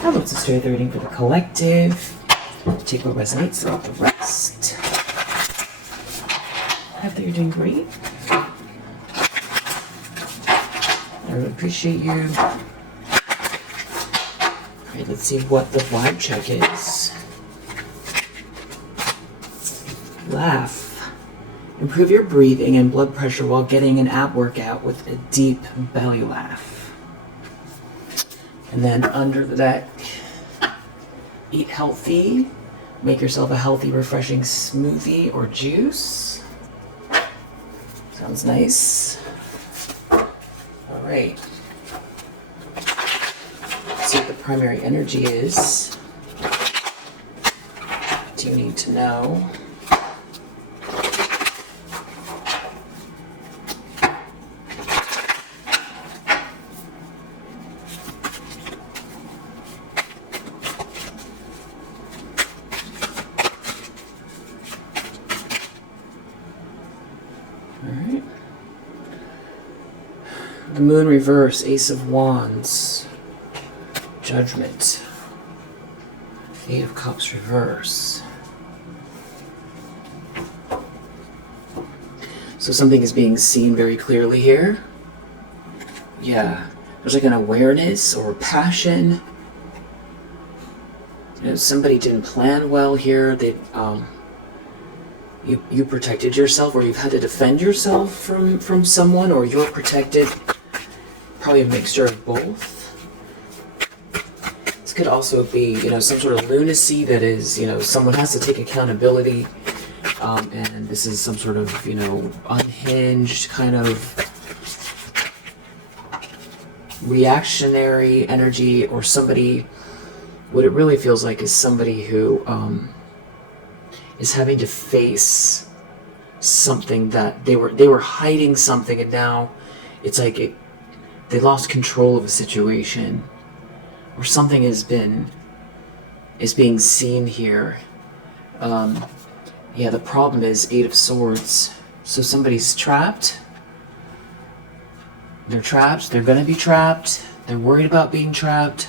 How about sister the reading for the collective? Take what resonates, throw out the rest. I hope that you're doing great. I really appreciate you. Alright, let's see what the vibe check is. Laugh. Improve your breathing and blood pressure while getting an ab workout with a deep belly laugh. And then under the deck, eat healthy. Make yourself a healthy, refreshing smoothie or juice. Sounds nice. All right. Let's see what the primary energy is. What do you need to know? The Moon reverse, Ace of Wands, Judgment, Eight of Cups reverse. So something is being seen very clearly here. Yeah, there's like an awareness or passion. You know, somebody didn't plan well here. They, you protected yourself, or you've had to defend yourself from someone, or you're protected. Probably a mixture of both. This could also be, you know, some sort of lunacy that is, you know, someone has to take accountability, and this is some sort of, you know, unhinged kind of reactionary energy, or somebody, what it really feels like is somebody who is having to face something that they were hiding something, and now it's like they lost control of a situation, or something is being seen here. Yeah, the problem is Eight of Swords. So somebody's trapped. They're trapped. They're gonna be trapped. They're worried about being trapped.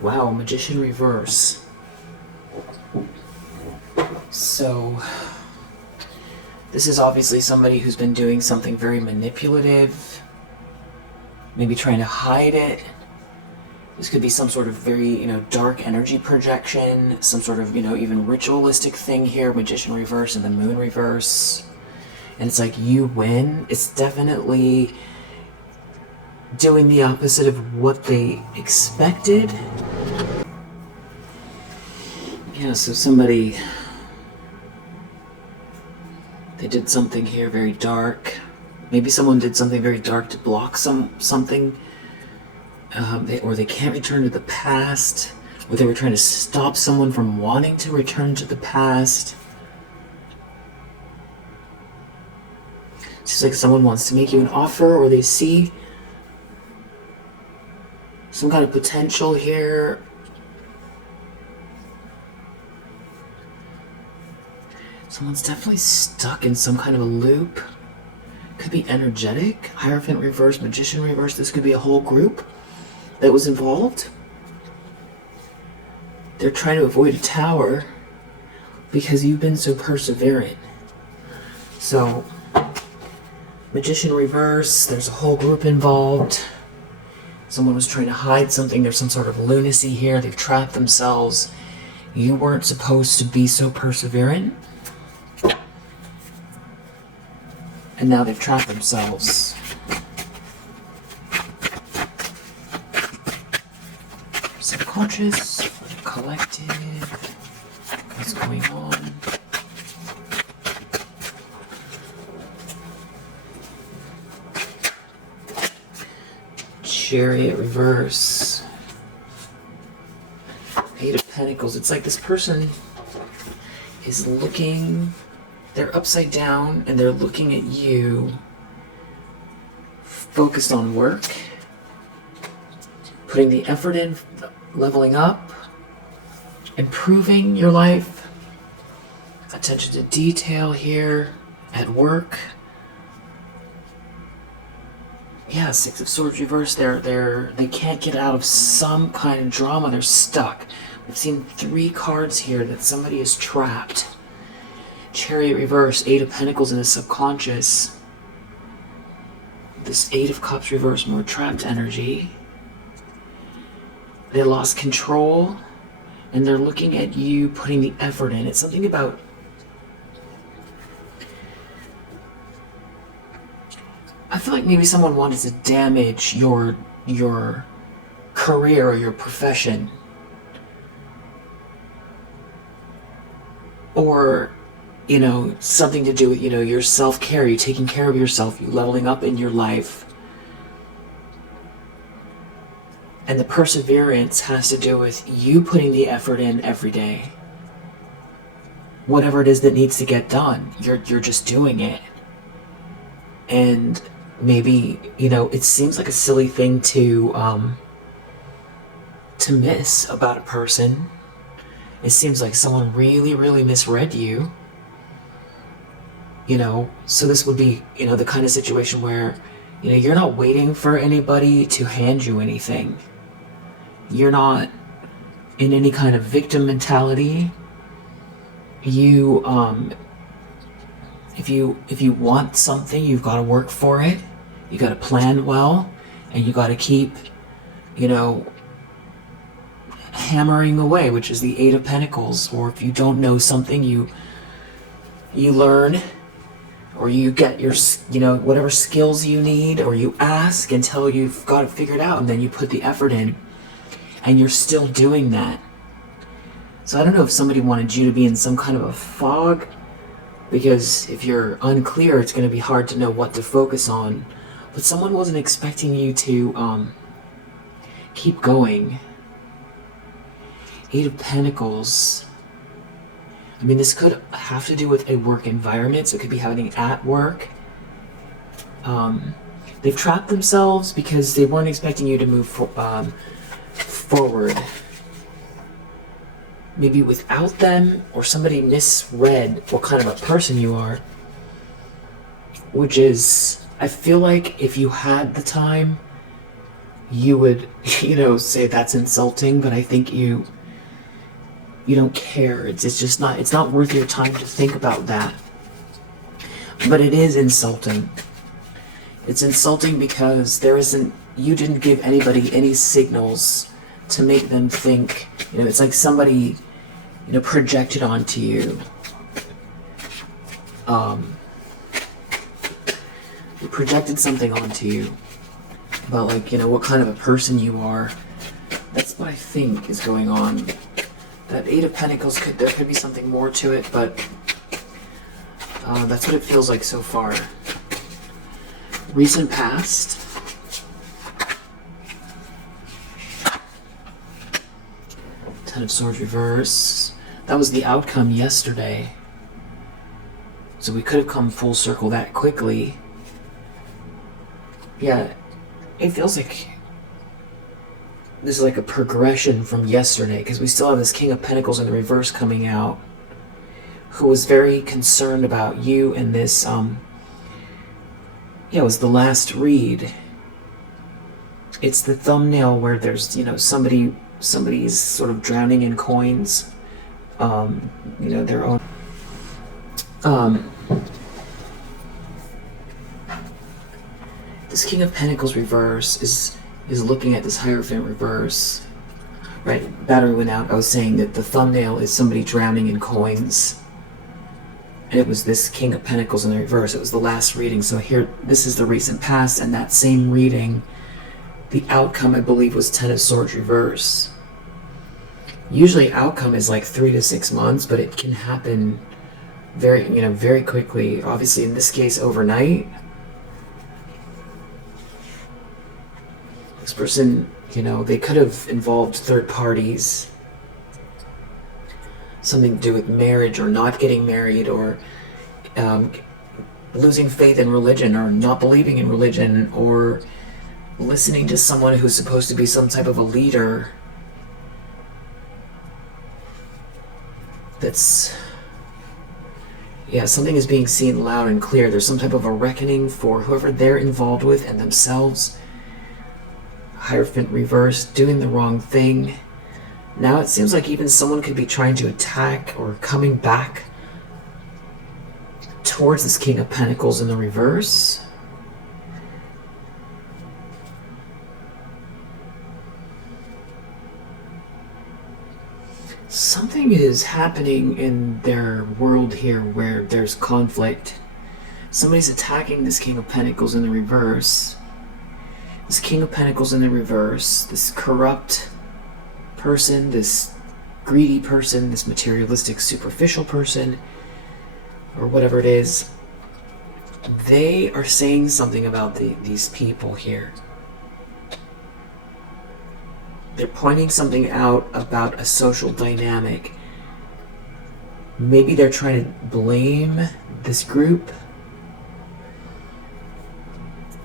Wow, Magician reverse. So this is obviously somebody who's been doing something very manipulative. Maybe trying to hide it. This could be some sort of very, you know, dark energy projection, some sort of, you know, even ritualistic thing here, Magician reverse and the Moon reverse. And it's like, you win. It's definitely doing the opposite of what they expected. Yeah, so somebody, they did something here very dark. Maybe someone did something very dark to block something, or they can't return to the past, or they were trying to stop someone from wanting to return to the past. It's like someone wants to make you an offer, or they see some kind of potential here. Someone's definitely stuck in some kind of a loop. Could be energetic, Hierophant reverse, Magician reverse. This could be a whole group that was involved. They're trying to avoid a tower because you've been so perseverant. So, Magician reverse, there's a whole group involved. Someone was trying to hide something. There's some sort of lunacy here. They've trapped themselves. You weren't supposed to be so perseverant. And now they've trapped themselves. Subconscious, for the collective, what's going on? Chariot reverse. Eight of Pentacles. It's like this person is looking, they're upside down and they're looking at you, focused on work, putting the effort in, leveling up, improving your life, attention to detail here at work. Yeah, Six of Swords reversed. They can't get out of some kind of drama. They're stuck. We've seen 3 cards here that somebody is trapped. Chariot reverse, 8 of Pentacles in the subconscious. This 8 of Cups reverse, more trapped energy. They lost control, and they're looking at you putting the effort in. It's something about I feel like maybe someone wanted to damage your career or your profession. Or, you know, something to do with, you know, your self-care, you taking care of yourself, you leveling up in your life. And the perseverance has to do with you putting the effort in every day. Whatever it is that needs to get done, you're just doing it. And maybe, you know, it seems like a silly thing to miss about a person. It seems like someone really, really misread you. You know, so this would be, you know, the kind of situation where, you know, you're not waiting for anybody to hand you anything. You're not in any kind of victim mentality. You, if you want something, you've got to work for it. You got to plan well, and you got to keep, you know, hammering away, which is the 8 of Pentacles. Or if you don't know something, you learn, or you get your, you know, whatever skills you need, or you ask until you've got it figured out, and then you put the effort in, and you're still doing that. So I don't know if somebody wanted you to be in some kind of a fog, because if you're unclear, it's going to be hard to know what to focus on. But someone wasn't expecting you to keep going. 8 of Pentacles. I mean, this could have to do with a work environment, so it could be happening at work. They've trapped themselves because they weren't expecting you to move forward. Maybe without them, or somebody misread what kind of a person you are. Which is, I feel like if you had the time, you would, you know, say that's insulting, but I think you don't care. It's just not, it's not worth your time to think about that. But it is insulting. It's insulting because you didn't give anybody any signals to make them think, you know, it's like somebody, you know, projected onto you. They projected something onto you about, like, you know, what kind of a person you are. That's what I think is going on. That 8 of Pentacles, there could be something more to it, but that's what it feels like so far. Recent past. Ten of Swords reverse. That was the outcome yesterday. So we could have come full circle that quickly. Yeah, it feels like this is like a progression from yesterday, because we still have this King of Pentacles in the reverse coming out, who was very concerned about you and this, yeah, it was the last read. It's the thumbnail where there's, you know, somebody's sort of drowning in coins, you know, their own, this King of Pentacles reverse is looking at this Hierophant reverse. Right, battery went out. I was saying that the thumbnail is somebody drowning in coins. And it was this King of Pentacles in the reverse. It was the last reading. So here, this is the recent past, and that same reading, the outcome, I believe, was Ten of Swords reverse. Usually outcome is like 3 to 6 months, but it can happen very quickly. Obviously, in this case, overnight. This person, you know, they could have involved third parties. Something to do with marriage, or not getting married, or losing faith in religion, or not believing in religion, or listening to someone who's supposed to be some type of a leader that's, Yeah, something is being seen loud and clear. There's some type of a reckoning for whoever they're involved with and themselves. Hierophant reverse, doing the wrong thing. Now it seems like even someone could be trying to attack or coming back towards this King of Pentacles in the reverse. Something is happening in their world here where there's conflict. Somebody's attacking this King of Pentacles in the reverse. This King of Pentacles in the reverse, this corrupt person, this greedy person, this materialistic, superficial person, or whatever it is, they are saying something about these people here. They're pointing something out about a social dynamic. Maybe they're trying to blame this group,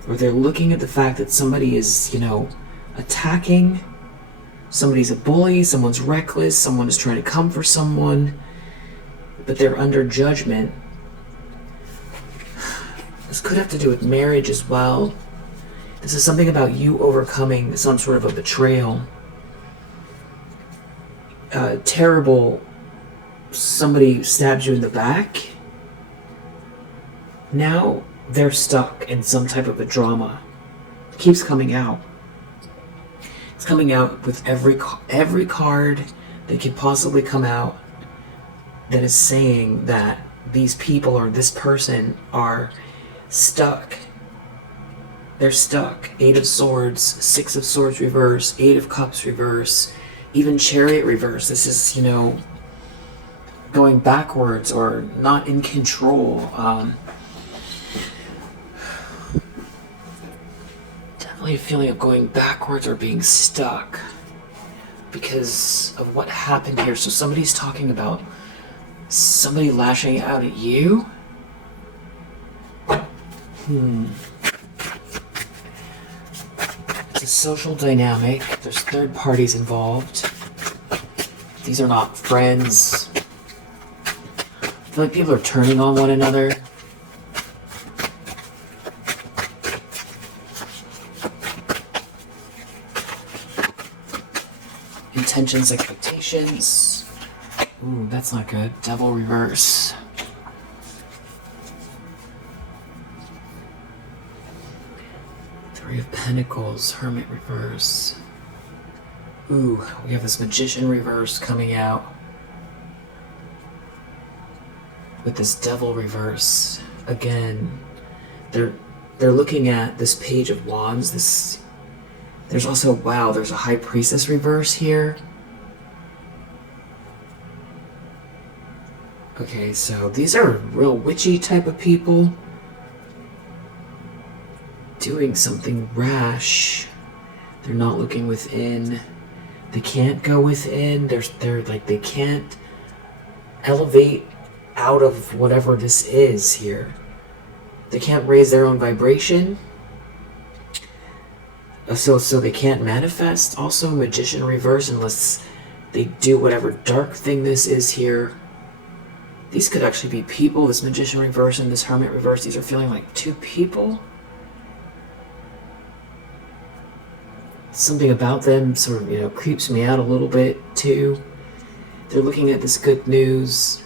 or they're looking at the fact that somebody is, attacking. Somebody's a bully, someone's reckless, someone is trying to come for someone, but they're under judgment. This could have to do with marriage as well. This is something about you overcoming some sort of a betrayal. Terrible, somebody stabs you in the back. Now they're stuck in some type of a drama. It keeps coming out. It's coming out with every card that could possibly come out that is saying that these people or this person are stuck. They're stuck. 8 of Swords, 6 of Swords reverse, 8 of Cups reverse, even Chariot reverse. This is, going backwards or not in control. Definitely a feeling of going backwards or being stuck because of what happened here. So somebody's talking about somebody lashing out at you. It's a social dynamic. There's third parties involved. These are not friends. I feel like people are turning on one another. Intentions, expectations. Ooh, that's not good. Devil reverse. Three of Pentacles, Hermit reverse. Ooh, we have this Magician reverse coming out with this Devil reverse. Again, they're looking at this Page of Wands. There's also, wow, there's a High Priestess reverse here. Okay, so these are real witchy type of people doing something rash. They're not looking within. They can't go within. They're like, they can't elevate out of whatever this is here. They can't raise their own vibration. So they can't manifest. Also, Magician reverse unless they do whatever dark thing this is here. These could actually be people. This Magician reverse and this Hermit reverse. These are feeling like two people. Something about them sort of, creeps me out a little bit too. They're looking at this good news.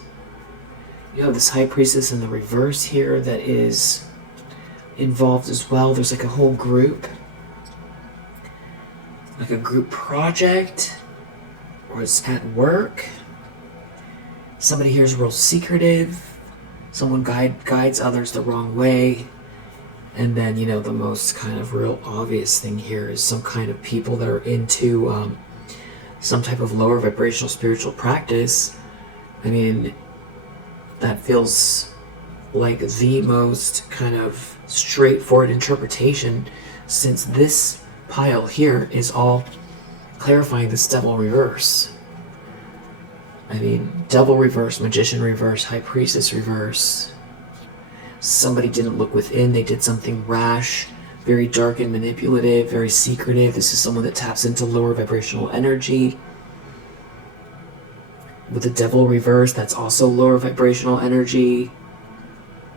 You have this High Priestess in the reverse here that is involved as well. There's like a whole group. Like a group project. Or it's at work. Somebody here is real secretive. Someone guides others the wrong way. And then, the most kind of real obvious thing here is some kind of people that are into some type of lower vibrational spiritual practice. I mean, that feels like the most kind of straightforward interpretation, since this pile here is all clarifying this Devil reverse. I mean, Devil reverse, Magician reverse, High Priestess reverse. Somebody didn't look within. They did something rash, very dark and manipulative, very secretive. This is someone that taps into lower vibrational energy. With the Devil reverse, that's also lower vibrational energy.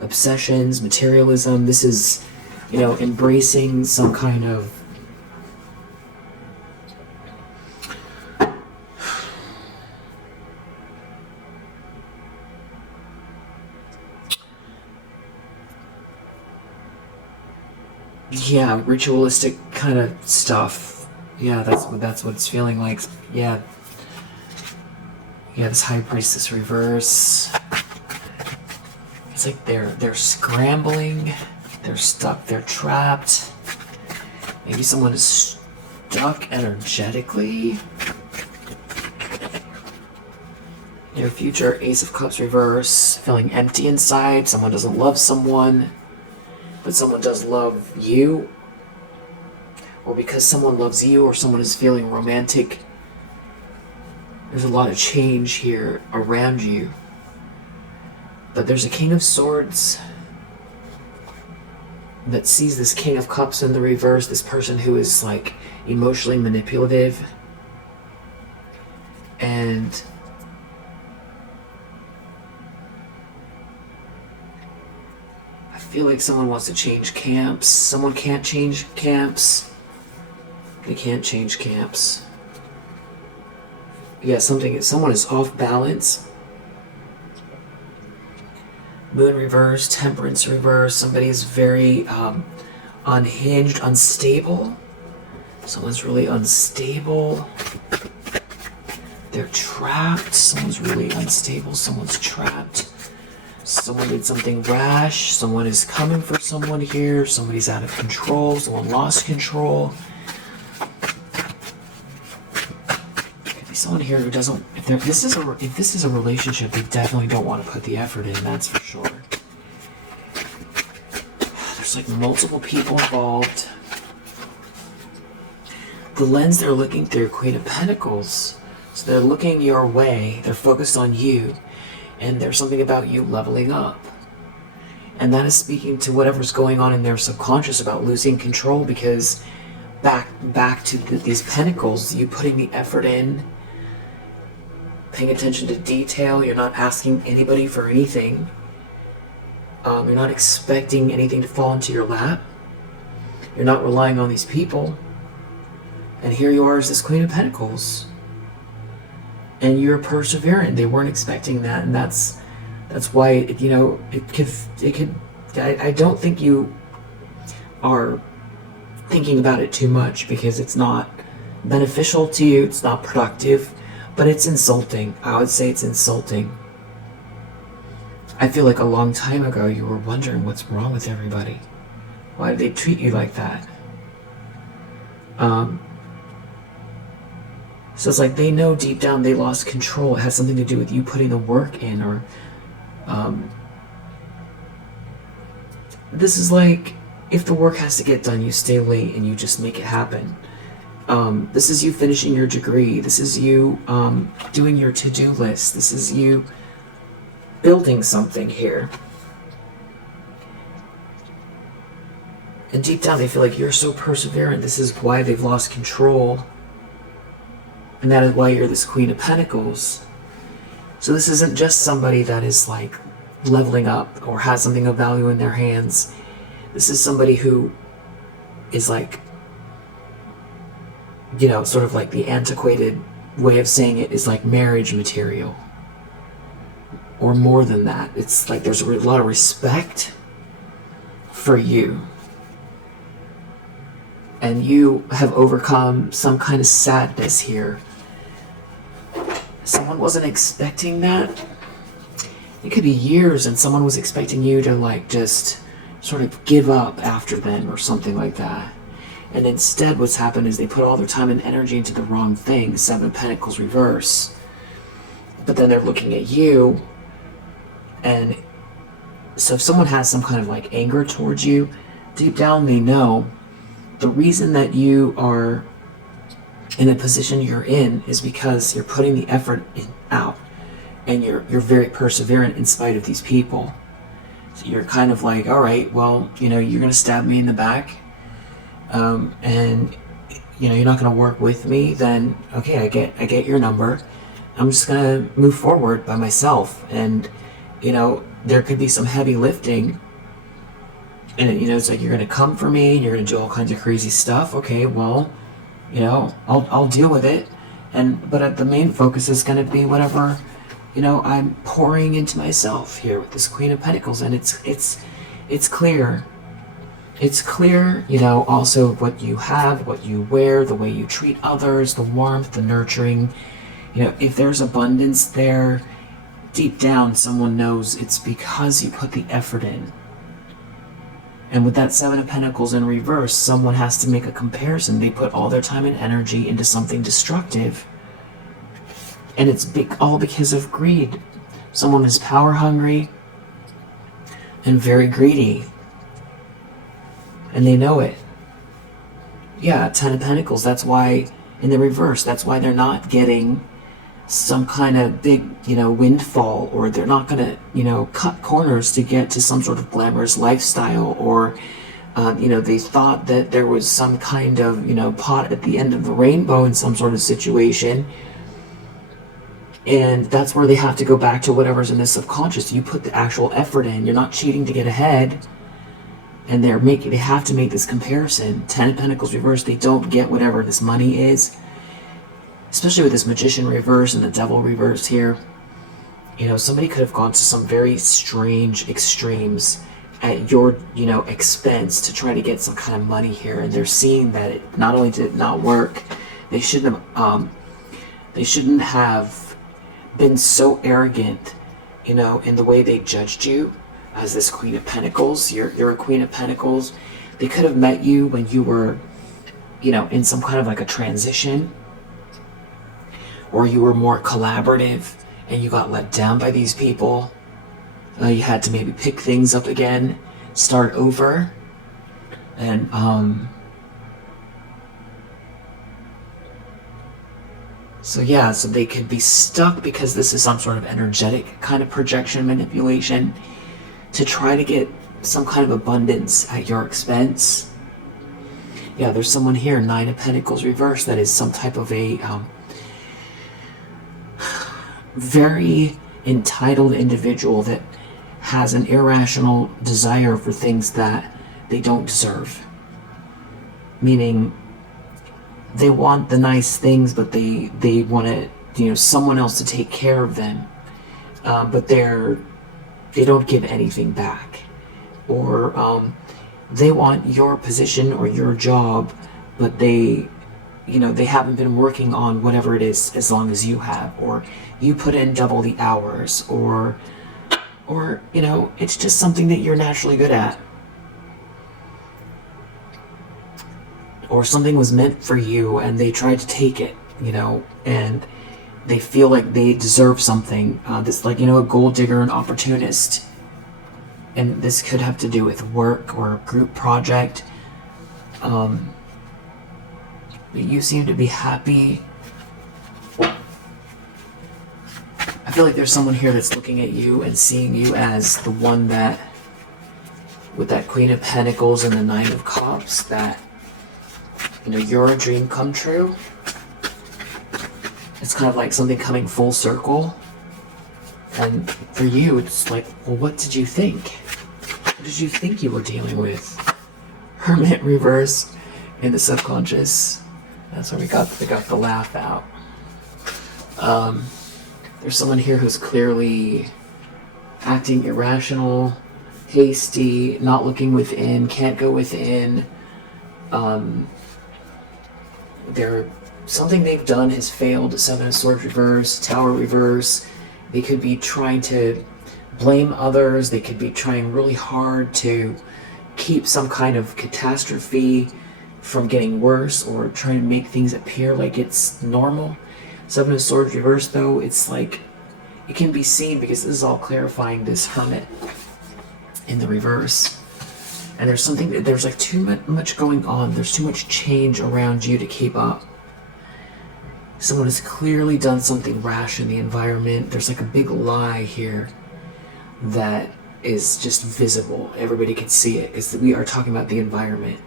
obsessions, materialism. This is, embracing some kind of ritualistic kind of stuff. Yeah, that's what it's feeling like. Yeah, this High Priestess reverse. It's like they're scrambling, they're stuck, they're trapped. Maybe someone is stuck energetically. Your future, Ace of Cups reverse, feeling empty inside. Someone doesn't love someone, but someone does love you. Or because someone loves you, or someone is feeling romantic. There's a lot of change here around you. But there's a King of Swords that sees this King of Cups in the reverse, this person who is like emotionally manipulative. And I feel like someone wants to change camps. Someone can't change camps. They can't change camps. Yeah, someone is off balance. Moon reverse, Temperance reverse. Somebody is very unhinged, unstable. Someone's really unstable. They're trapped. Someone's really unstable. Someone's trapped. Someone did something rash. Someone is coming for someone here. Somebody's out of control. Someone lost control. Someone here who doesn't, if this is a relationship, they definitely don't want to put the effort in, that's for sure. There's like multiple people involved. The lens they're looking through, Queen of Pentacles. So they're looking your way, they're focused on you, and there's something about you leveling up. And that is speaking to whatever's going on in their subconscious about losing control, because back to these pentacles, you putting the effort in, paying attention to detail, you're not asking anybody for anything. You're not expecting anything to fall into your lap. You're not relying on these people. And here you are as this Queen of Pentacles. And you're perseverant. They weren't expecting that, and that's why it could. I don't think you are thinking about it too much, because it's not beneficial to you, it's not productive. But it's insulting. I would say it's insulting. I feel like a long time ago you were wondering what's wrong with everybody. Why did they treat you like that? So it's like they know deep down they lost control. It has something to do with you putting the work in, or this is like, if the work has to get done, you stay late and you just make it happen. This is you finishing your degree. This is you doing your to-do list. This is you building something here. And deep down they feel like you're so perseverant. This is why they've lost control. And that is why you're this Queen of Pentacles. So this isn't just somebody that is like leveling up or has something of value in their hands. This is somebody who is like, sort of like the antiquated way of saying it is like marriage material. Or more than that. It's like there's a lot of respect for you. And you have overcome some kind of sadness here. Someone wasn't expecting that. It could be years and someone was expecting you to like just sort of give up after them or something like that. And instead what's happened is they put all their time and energy into the wrong thing. Seven of Pentacles reverse. But then they're looking at you. And so if someone has some kind of like anger towards you, deep down they know the reason that you are in the position you're in is because you're putting the effort out. And you're very perseverant in spite of these people. So you're kind of like, all right, well, you're going to stab me in the back. And you're not going to work with me, then okay, I get your number. I'm just going to move forward by myself, and there could be some heavy lifting. And, it's like, you're going to come for me, and you're going to do all kinds of crazy stuff. Okay, well, I'll deal with it. But the main focus is going to be whatever, I'm pouring into myself here with this Queen of Pentacles. And it's clear. It's clear, also what you have, what you wear, the way you treat others, the warmth, the nurturing. If there's abundance there, deep down, someone knows it's because you put the effort in. And with that Seven of Pentacles in reverse, someone has to make a comparison. They put all their time and energy into something destructive. And it's all because of greed. Someone is power hungry and very greedy. And they know it. Yeah, Ten of Pentacles, that's why, in the reverse, that's why they're not getting some kind of big, windfall, or they're not going to, cut corners to get to some sort of glamorous lifestyle, or, they thought that there was some kind of, pot at the end of the rainbow in some sort of situation. And that's where they have to go back to whatever's in the subconscious. You put the actual effort in. You're not cheating to get ahead. And they have to make this comparison. Ten of Pentacles reverse, they don't get whatever this money is. Especially with this Magician reverse and the Devil reverse here. Somebody could have gone to some very strange extremes at your, expense to try to get some kind of money here. And they're seeing that it not only did it not work, they shouldn't have been so arrogant, in the way they judged you as this Queen of Pentacles. You're a Queen of Pentacles. They could have met you when you were, in some kind of like a transition, or you were more collaborative and you got let down by these people. You had to maybe pick things up again, start over. And so they could be stuck because this is some sort of energetic kind of projection manipulation to try to get some kind of abundance at your expense. Yeah, there's someone here, Nine of Pentacles reverse, that is some type of a very entitled individual that has an irrational desire for things that they don't deserve. Meaning, they want the nice things, but they want someone else to take care of them. But they don't give anything back. Or they want your position or your job, but they haven't been working on whatever it is as long as you have, or you put in double the hours, or it's just something that you're naturally good at. Or something was meant for you and they tried to take it, and they feel like they deserve something. This, a gold digger, an opportunist. And this could have to do with work or a group project. But you seem to be happy. I feel like there's someone here that's looking at you and seeing you as the one that, with that Queen of Pentacles and the Nine of Cups, that, you're a dream come true. It's kind of like something coming full circle. And for you, it's like, well, what did you think? What did you think you were dealing with? Hermit reverse in the subconscious. That's where we got the laugh out. There's someone here who's clearly acting irrational, hasty, not looking within, can't go within. Something they've done has failed. Seven of Swords reverse, Tower reverse. They could be trying to blame others. They could be trying really hard to keep some kind of catastrophe from getting worse, or trying to make things appear like it's normal. Seven of Swords reverse, though, it's like, it can be seen, because this is all clarifying this Hermit in the reverse. And there's like too much going on. There's too much change around you to keep up. Someone has clearly done something rash in the environment. There's like a big lie here that is just visible. Everybody can see it, because we are talking about the environment.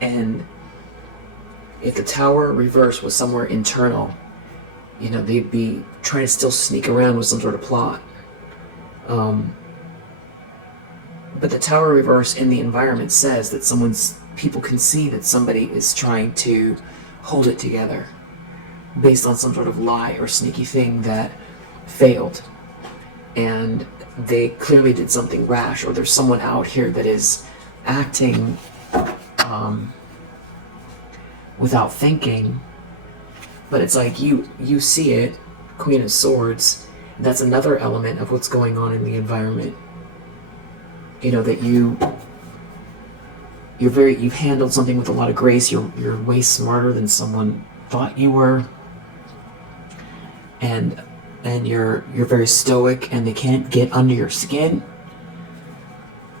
And if the Tower reverse was somewhere internal, they'd be trying to still sneak around with some sort of plot. But the Tower reverse in the environment says that people can see that somebody is trying to hold it together based on some sort of lie or sneaky thing that failed. And they clearly did something rash, or there's someone out here that is acting without thinking. But it's like you see it, Queen of Swords. That's another element of what's going on in the environment. You know, that you've handled something with a lot of grace. You're way smarter than someone thought you were, and you're very stoic, and they can't get under your skin.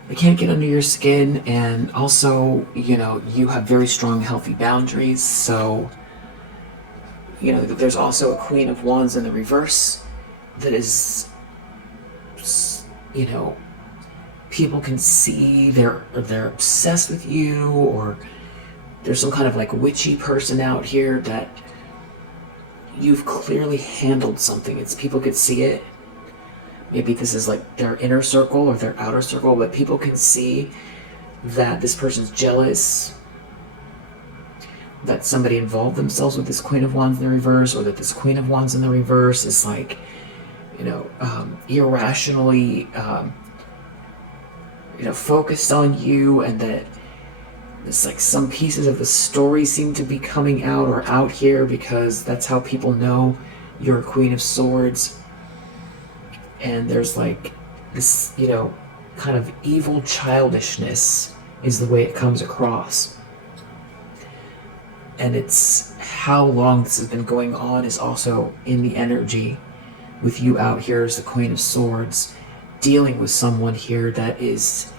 They can't get under your skin, and also, you know, you have very strong, healthy boundaries. So, you know, there's also a Queen of Wands in the reverse that is, you know, people can see they're obsessed with you, or there's some kind of like witchy person out here that you've clearly handled something. It's people could see it. Maybe this is like their inner circle or their outer circle, but people can see that this person's jealous, that somebody involved themselves with this Queen of Wands in the reverse, or that this Queen of Wands in the reverse is like, you know, irrationally, you know, focused on you, and that it's like some pieces of the story seem to be coming out or out here because that's how people know you're a Queen of Swords. And there's like this, you know, kind of evil childishness is the way it comes across. And it's how long this has been going on is also in the energy with you out here as the Queen of Swords, dealing with someone here that is,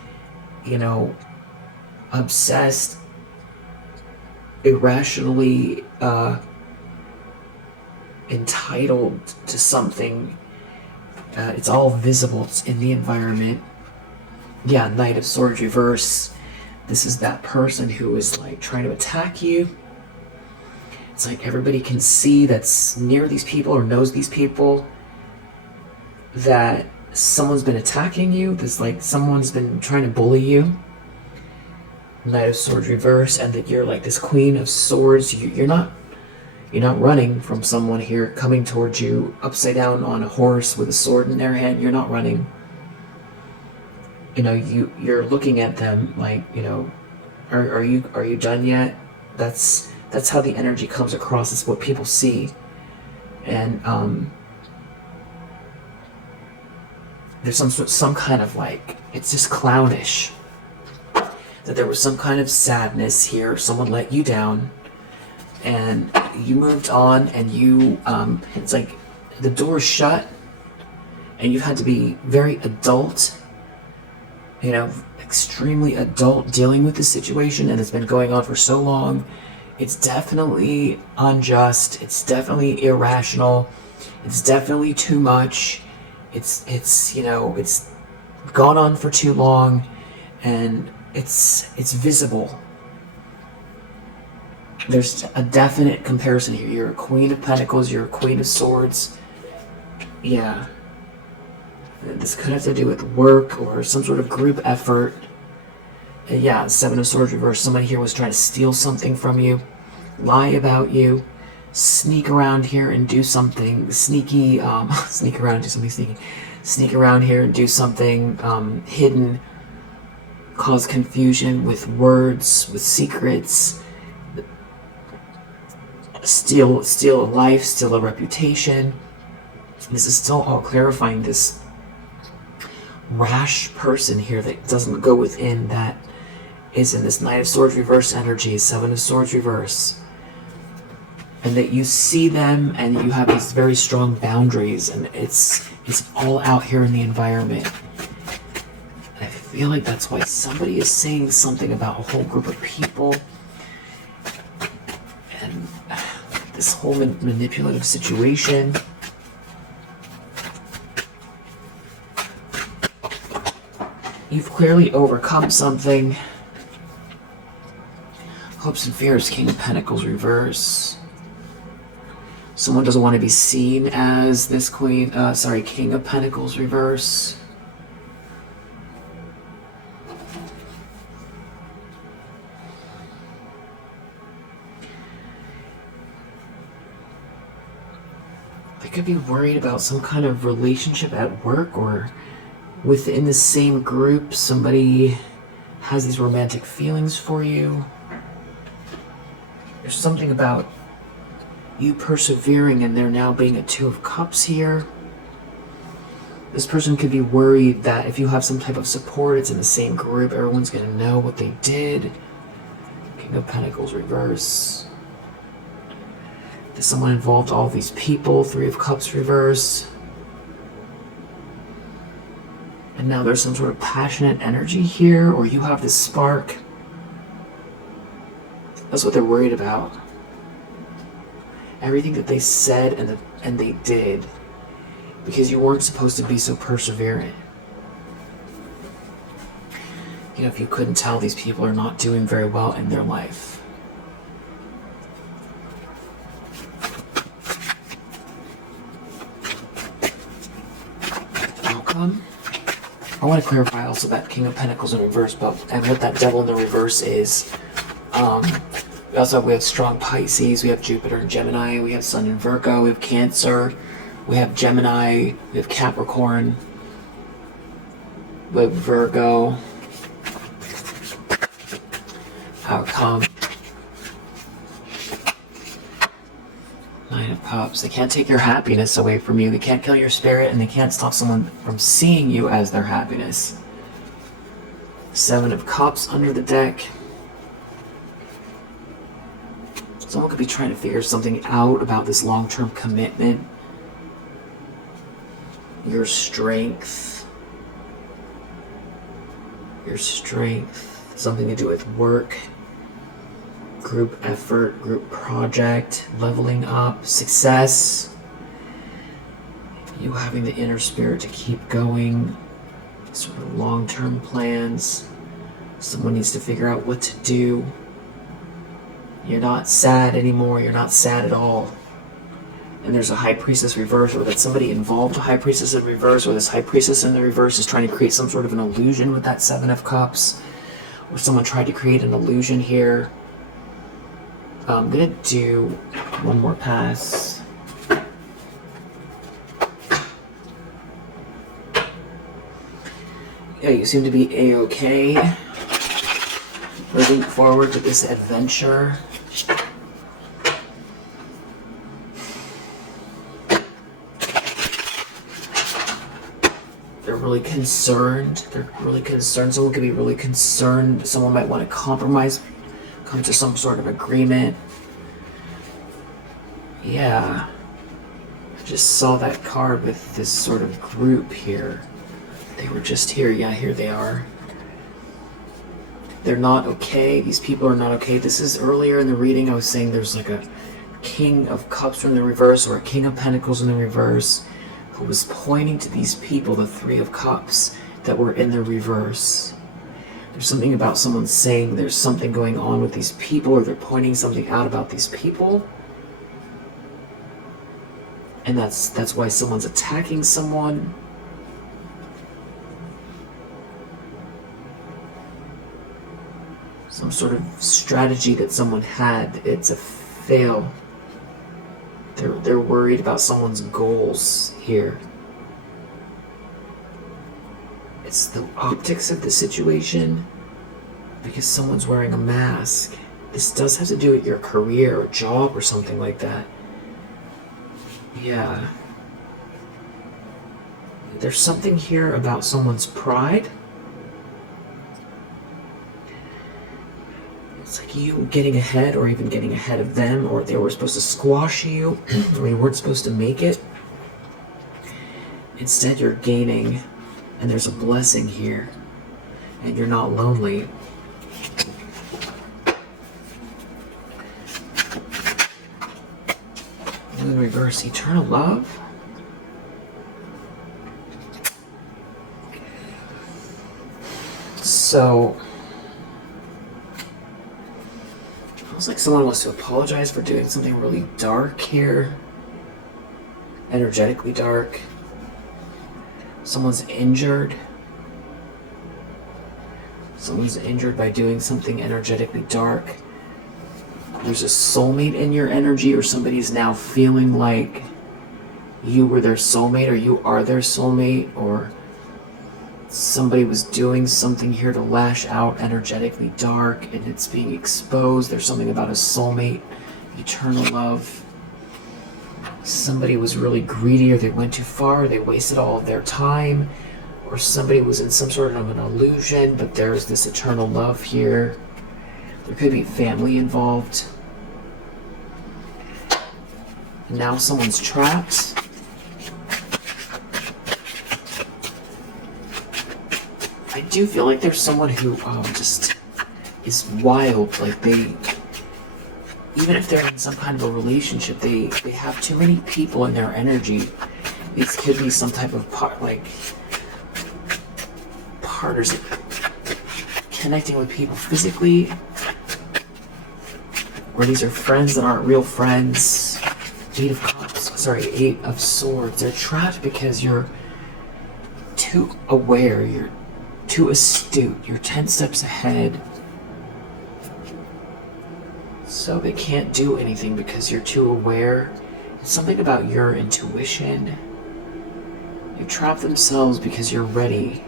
you know, obsessed, irrationally entitled to something. It's all visible. It's in the environment. Yeah, Knight of Swords reverse. This is that person who is like trying to attack you. It's like everybody can see that's near these people or knows these people that someone's been attacking you. There's like someone's been trying to bully you. Knight of Swords reverse, and that you're like this Queen of Swords. You're not running from someone here coming towards you upside down on a horse with a sword in their hand. You're not running. You know, you're looking at them like, you know, are you done yet? That's how the energy comes across. It's what people see. And there's some kind of like, it's just clownish. That there was some kind of sadness here. Someone let you down, and you moved on, and you it's like the door's shut, and you've had to be very adult, you know, extremely adult, dealing with the situation, and it's been going on for so long. It's definitely unjust. It's definitely irrational. It's definitely too much. It's you know, it's gone on for too long, and it's visible. There's a definite comparison here. You're a Queen of Pentacles, you're a Queen of Swords. Yeah. This could have to do with work or some sort of group effort. Yeah, Seven of Swords reverse. Somebody here was trying to steal something from you, lie about you, sneak around here and do something sneaky, sneak around and do something sneaky. Sneak around here and do something hidden, cause confusion with words, with secrets, steal a life, steal a reputation. This is still all clarifying this rash person here that doesn't go within, that is in this Knight of Swords reverse energy, Seven of Swords reverse. And that you see them and you have these very strong boundaries, and it's all out here in the environment. And I feel like that's why somebody is saying something about a whole group of people. And this whole manipulative situation. You've clearly overcome something. Hopes and fears, King of Pentacles reverse. Someone doesn't want to be seen as this King of Pentacles reverse. They could be worried about some kind of relationship at work or within the same group. Somebody has these romantic feelings for you. There's something about you persevering and there now being a Two of Cups here. This person could be worried that if you have some type of support, it's in the same group, everyone's going to know what they did. King of Pentacles reverse. There's someone involved, all these people. Three of Cups reverse. And now there's some sort of passionate energy here, or you have this spark. That's what they're worried about. Everything that they said and they did, because you weren't supposed to be so perseverant. You know, if you couldn't tell, these people are not doing very well in their life. Outcome. I want to clarify also that King of Pentacles in reverse, and what that Devil in the reverse is. We have strong Pisces, we have Jupiter and Gemini, we have Sun in Virgo, we have Cancer, we have Gemini, we have Capricorn, we have Virgo. Outcome. Nine of Cups. They can't take your happiness away from you. They can't kill your spirit, and they can't stop someone from seeing you as their happiness. Seven of Cups under the deck. Someone could be trying to figure something out about this long-term commitment. Your strength. Your strength. Something to do with work. Group effort, group project, leveling up, success. You having the inner spirit to keep going. Sort of long-term plans. Someone needs to figure out what to do. You're not sad anymore. You're not sad at all. And there's a High Priestess reverse, or that somebody involved a High Priestess in reverse, or this High Priestess in the reverse is trying to create some sort of an illusion with that Seven of Cups. Or someone tried to create an illusion here. I'm going to do one more pass. Yeah, you seem to be A-okay. Moving forward with this adventure. They're really concerned. Someone could be really concerned. Someone might want to compromise, come to some sort of agreement. Yeah. I just saw that card with this sort of group here. They were just here. Yeah, here they are. They're not okay. These people are not okay. This is earlier in the reading I was saying there's like a King of Cups in the reverse, or a King of Pentacles in the reverse, who was pointing to these people, the Three of Cups, that were in the reverse. There's something about someone saying there's something going on with these people, or they're pointing something out about these people. And that's why someone's attacking someone. Some sort of strategy that someone had, it's a fail. They're worried about someone's goals here. It's the optics of the situation, because someone's wearing a mask. This does have to do with your career or job or something like that. Yeah. There's something here about someone's pride. It's like you getting ahead, or even getting ahead of them, or they were supposed to squash you, or you weren't supposed to make it. Instead, you're gaining, and there's a blessing here, and you're not lonely. In reverse, eternal love. So, feels like someone wants to apologize for doing something really dark here. Energetically dark. Someone's injured. Someone's injured by doing something energetically dark. There's a soulmate in your energy, or somebody's now feeling like you were their soulmate, or you are their soulmate, or somebody was doing something here to lash out energetically dark and it's being exposed. There's something about a soulmate, eternal love. Somebody was really greedy, or they went too far, they wasted all of their time, or somebody was in some sort of an illusion, but there's this eternal love here. There could be family involved. Now someone's trapped. I do feel like there's someone who just is wild. Like they, even if they're in some kind of a relationship, they have too many people in their energy. These could be some type of partners connecting with people physically, or these are friends that aren't real friends. Eight of Swords. They're trapped because you're too aware, you're too astute, you're 10 steps ahead. So they can't do anything because you're too aware. It's something about your intuition. You trap themselves because you're ready.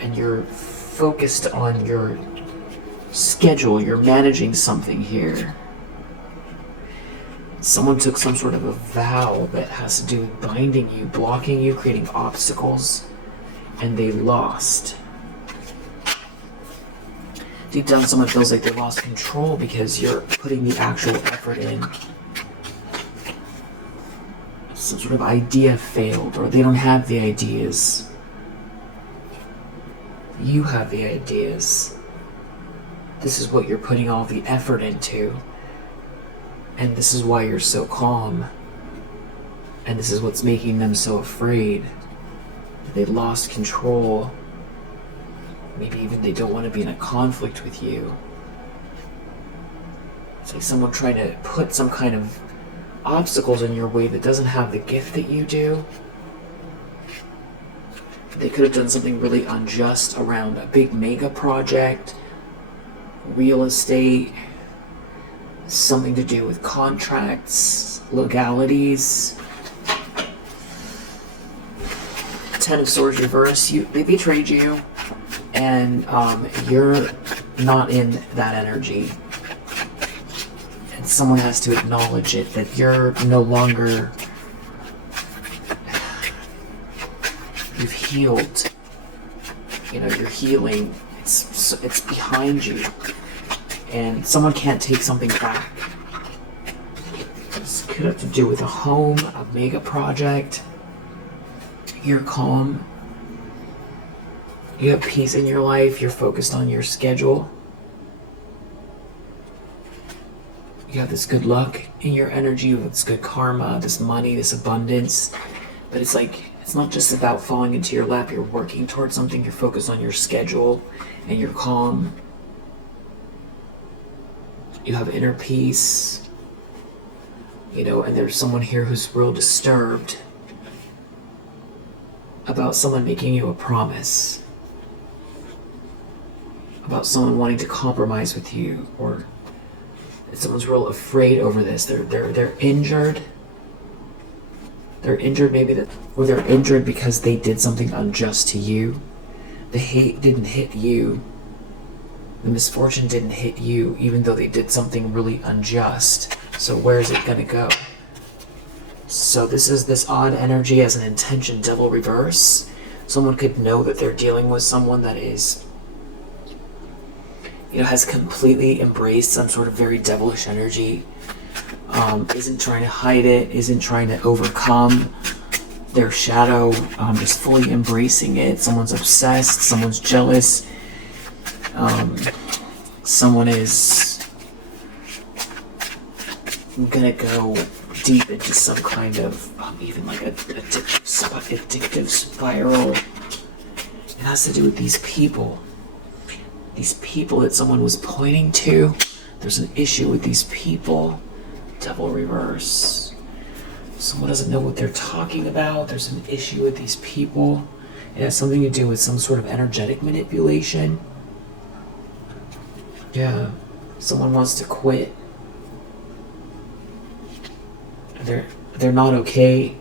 And you're focused on your schedule. You're managing something here. Someone took some sort of a vow that has to do with binding you, blocking you, creating obstacles, and they lost. Deep down, someone feels like they lost control because you're putting the actual effort in. Some sort of idea failed, or they don't have the ideas. You have the ideas. This is what you're putting all the effort into. And this is why you're so calm. And this is what's making them so afraid. They lost control. Maybe even they don't want to be in a conflict with you. It's like someone trying to put some kind of obstacles in your way that doesn't have the gift that you do. They could have done something really unjust around a big mega project, real estate, something to do with contracts, legalities. Ten of Swords reverse. They betrayed you, and you're not in that energy. And someone has to acknowledge it, that you're no longer. You've healed. You know, you're healing. It's behind you. And someone can't take something back. This could have to do with a home, a mega project. You're calm. You have peace in your life. You're focused on your schedule. You have this good luck in your energy, you have this good karma, this money, this abundance. But it's like, it's not just about falling into your lap. You're working towards something. You're focused on your schedule and you're calm. You have inner peace, you know, and there's someone here who's real disturbed about someone making you a promise, about someone wanting to compromise with you, or someone's real afraid over this. They're injured. They're injured or they're injured because they did something unjust to you. The hate didn't hit you. The misfortune didn't hit you, even though they did something really unjust. So where is it going to go? So this is this odd energy as an intention, devil reverse. Someone could know that they're dealing with someone that is, you know, has completely embraced some sort of very devilish energy. Isn't trying to hide it, isn't trying to overcome their shadow, just fully embracing it. Someone's obsessed, someone's jealous. Someone is gonna go deep into some kind of even like addictive spiral. It has to do with these people that someone was pointing to. There's an issue with these people. Devil reverse. Someone doesn't know what they're talking about. There's an issue with these people. It has something to do with some sort of energetic manipulation. Yeah, someone wants to quit. they're not okay,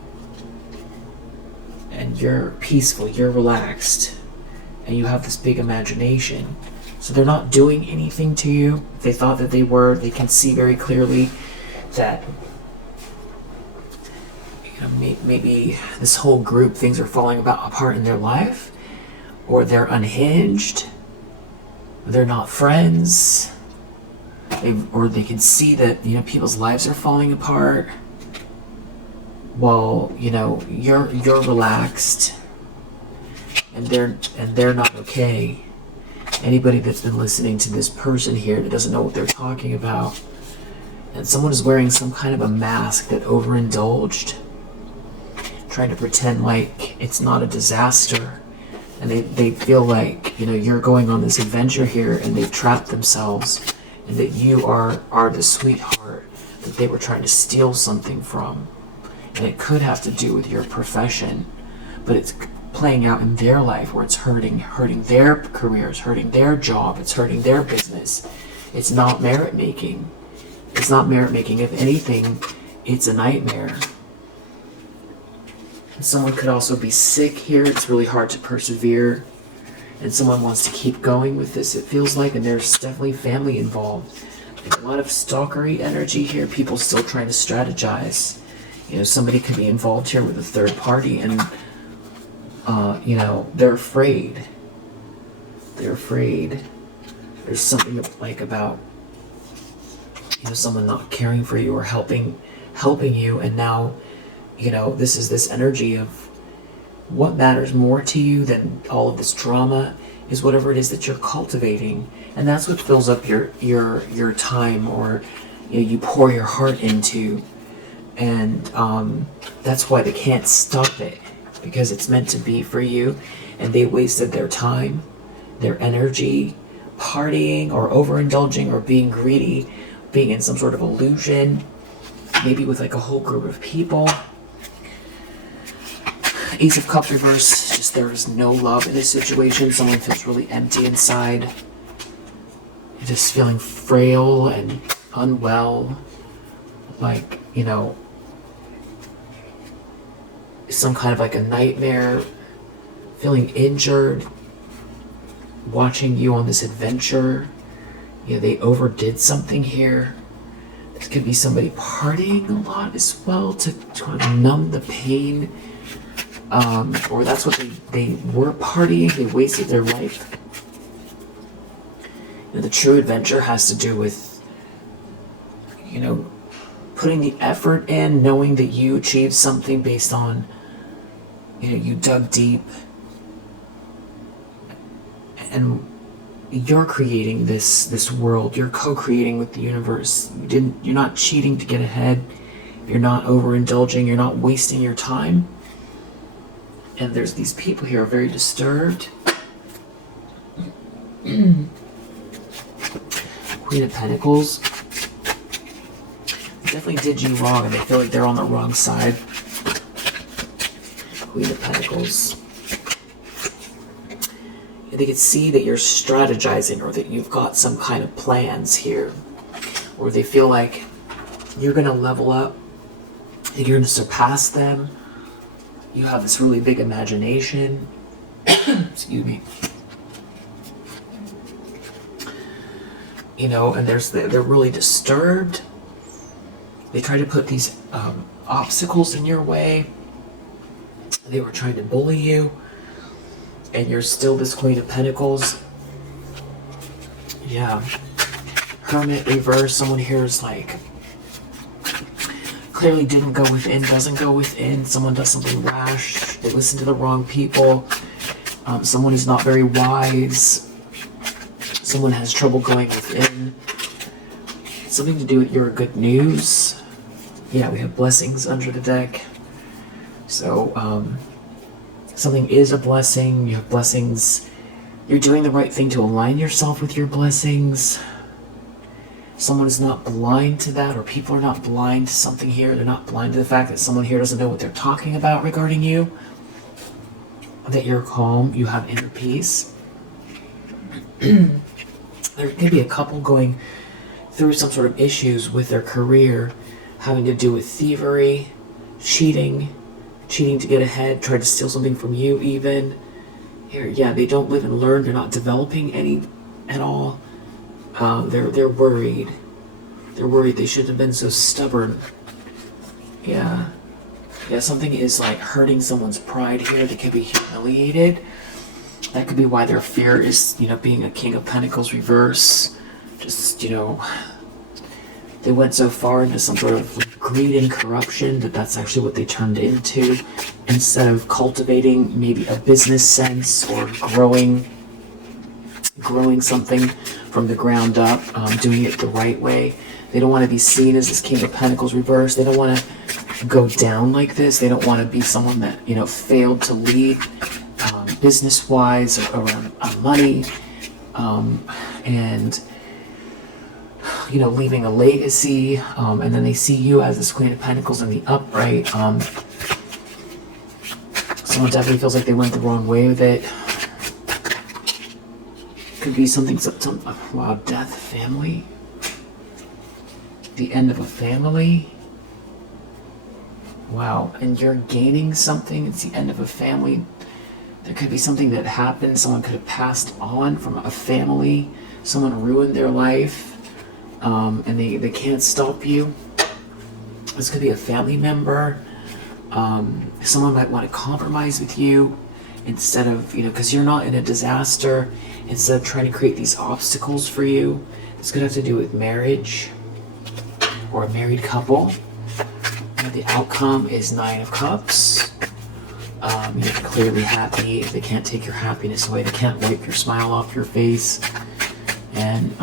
and you're peaceful, you're relaxed, and you have this big imagination. So they're not doing anything to you. If they thought that they were, they can see very clearly that, you know, maybe this whole group, things are falling apart in their life, or they're unhinged, or they're not friends, or they can see that, you know, people's lives are falling apart while, you know, you're relaxed, and they're not okay. Anybody that's been listening to this person here that doesn't know what they're talking about, and someone is wearing some kind of a mask that overindulged, trying to pretend like it's not a disaster, and they feel like, you know, you're going on this adventure here, and they've trapped themselves, and that you are the sweetheart that they were trying to steal something from. And it could have to do with your profession, but it's playing out in their life where it's hurting their careers, hurting their job, it's hurting their business. It's not merit making. It's not merit making. If anything, it's a nightmare. And someone could also be sick here. It's really hard to persevere. And someone wants to keep going with this, it feels like, and there's definitely family involved. There's a lot of stalkery energy here, people still trying to strategize. You know, somebody could be involved here with a third party, and you know, they're afraid. They're afraid. There's something like about, you know, someone not caring for you or helping you, and now, you know, this is this energy of what matters more to you than all of this drama is whatever it is that you're cultivating, and that's what fills up your time, or, you know, you pour your heart into, and that's why they can't stop it, because it's meant to be for you, and they wasted their time, their energy, partying or overindulging or being greedy, being in some sort of illusion, maybe with like a whole group of people. Ace of Cups reverse, just there is no love in this situation. Someone feels really empty inside, just feeling frail and unwell, like, you know, some kind of like a nightmare, feeling injured, watching you on this adventure. You know, they overdid something here. This could be somebody partying a lot as well to kind of numb the pain. Or that's what they were partying, they wasted their life. You know, the true adventure has to do with, you know, putting the effort in, knowing that you achieved something based on, you know, you dug deep, and you're creating this world, you're co-creating with the universe. You're not cheating to get ahead, you're not overindulging, you're not wasting your time. And there's these people here who are very disturbed. Queen of Pentacles. They definitely did you wrong, and they feel like they're on the wrong side. Queen of Pentacles. And they could see that you're strategizing, or that you've got some kind of plans here. Or they feel like you're going to level up, and you're going to surpass them. You have this really big imagination. Excuse me. You know, and they're really disturbed. They try to put these obstacles in your way. They were trying to bully you, and you're still this Queen of Pentacles. Yeah. Hermit reverse. Someone here is like, clearly didn't go within, doesn't go within. Someone does something rash. They listen to the wrong people. Someone is not very wise. Someone has trouble going within. Something to do with your good news. Yeah, we have blessings under the deck. So, something is a blessing. You have blessings. You're doing the right thing to align yourself with your blessings. Someone is not blind to that, or people are not blind to something here. They're not blind to the fact that someone here doesn't know what they're talking about regarding you. That you're calm, you have inner peace. There could be a couple going through some sort of issues with their career. having to do with thievery, cheating to get ahead, try to steal something from you even. Here, yeah, they don't live and learn. They're not developing any at all. They're worried. They're worried they shouldn't have been so stubborn. Yeah. Yeah, something is like hurting someone's pride here. They could be humiliated. That could be why their fear is, being a King of Pentacles reverse. Just, they went so far into some sort of greed and corruption that's actually what they turned into. Instead of cultivating maybe a business sense or growing something from the ground up, doing it the right way. They don't want to be seen as this King of Pentacles reverse. They don't want to go down like this. They don't want to be someone that, failed to lead business-wise or around money, and leaving a legacy, and then they see you as this Queen of Pentacles in the upright. Someone definitely feels like they went the wrong way with it. Could be something, wow, death, family. The end of a family. Wow, and you're gaining something. It's the end of a family. There could be something that happened. Someone could have passed on from a family. Someone ruined their life, and they can't stop you. This could be a family member. Someone might want to compromise with you instead of, because you're not in a disaster. Instead of trying to create these obstacles for you. This could have to do with marriage or a married couple. And the outcome is 9 of Cups. You're clearly happy. They can't take your happiness away. They can't wipe your smile off your face. And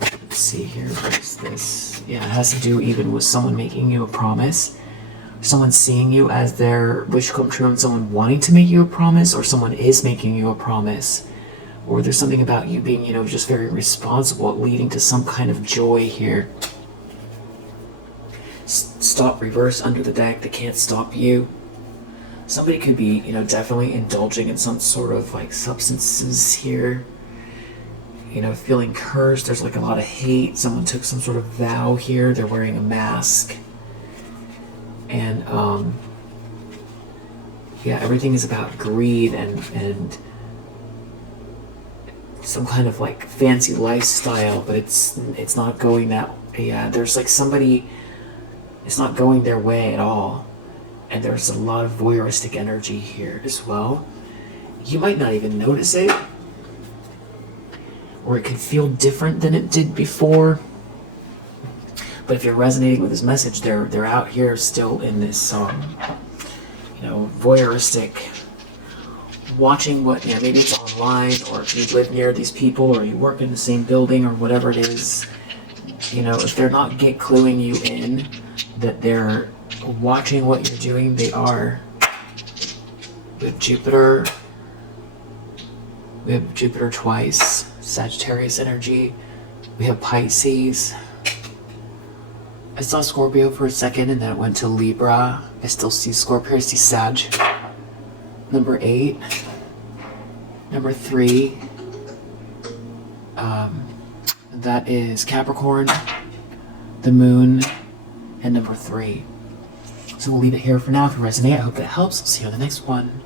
let's see here. What is this? Yeah, it has to do even with someone making you a promise. Someone seeing you as their wish come true, and someone wanting to make you a promise, or someone is making you a promise. Or there's something about you being, just very responsible, leading to some kind of joy here. Stop reverse under the deck. They can't stop you. Somebody could be, definitely indulging in some sort of like substances here. Feeling cursed. There's like a lot of hate. Someone took some sort of vow here. They're wearing a mask. And, yeah, everything is about greed and some kind of like fancy lifestyle, but it's not going that, yeah, there's like somebody, it's not going their way at all. And there's a lot of voyeuristic energy here as well. You might not even notice it, or it could feel different than it did before. But if you're resonating with this message, they're out here still in this, voyeuristic, watching what, maybe it's online, or if you live near these people, or you work in the same building, or whatever it is. If they're not cluing you in that they're watching what you're doing, they are. With Jupiter, we have Jupiter twice, Sagittarius energy, we have Pisces. I saw Scorpio for a second, and then it went to Libra. I still see Scorpio, I see Sag. Number 8. Number 3. That is Capricorn, the Moon, and number 3. So we'll leave it here for now. If you resonate, I hope that helps. I'll see you on the next one.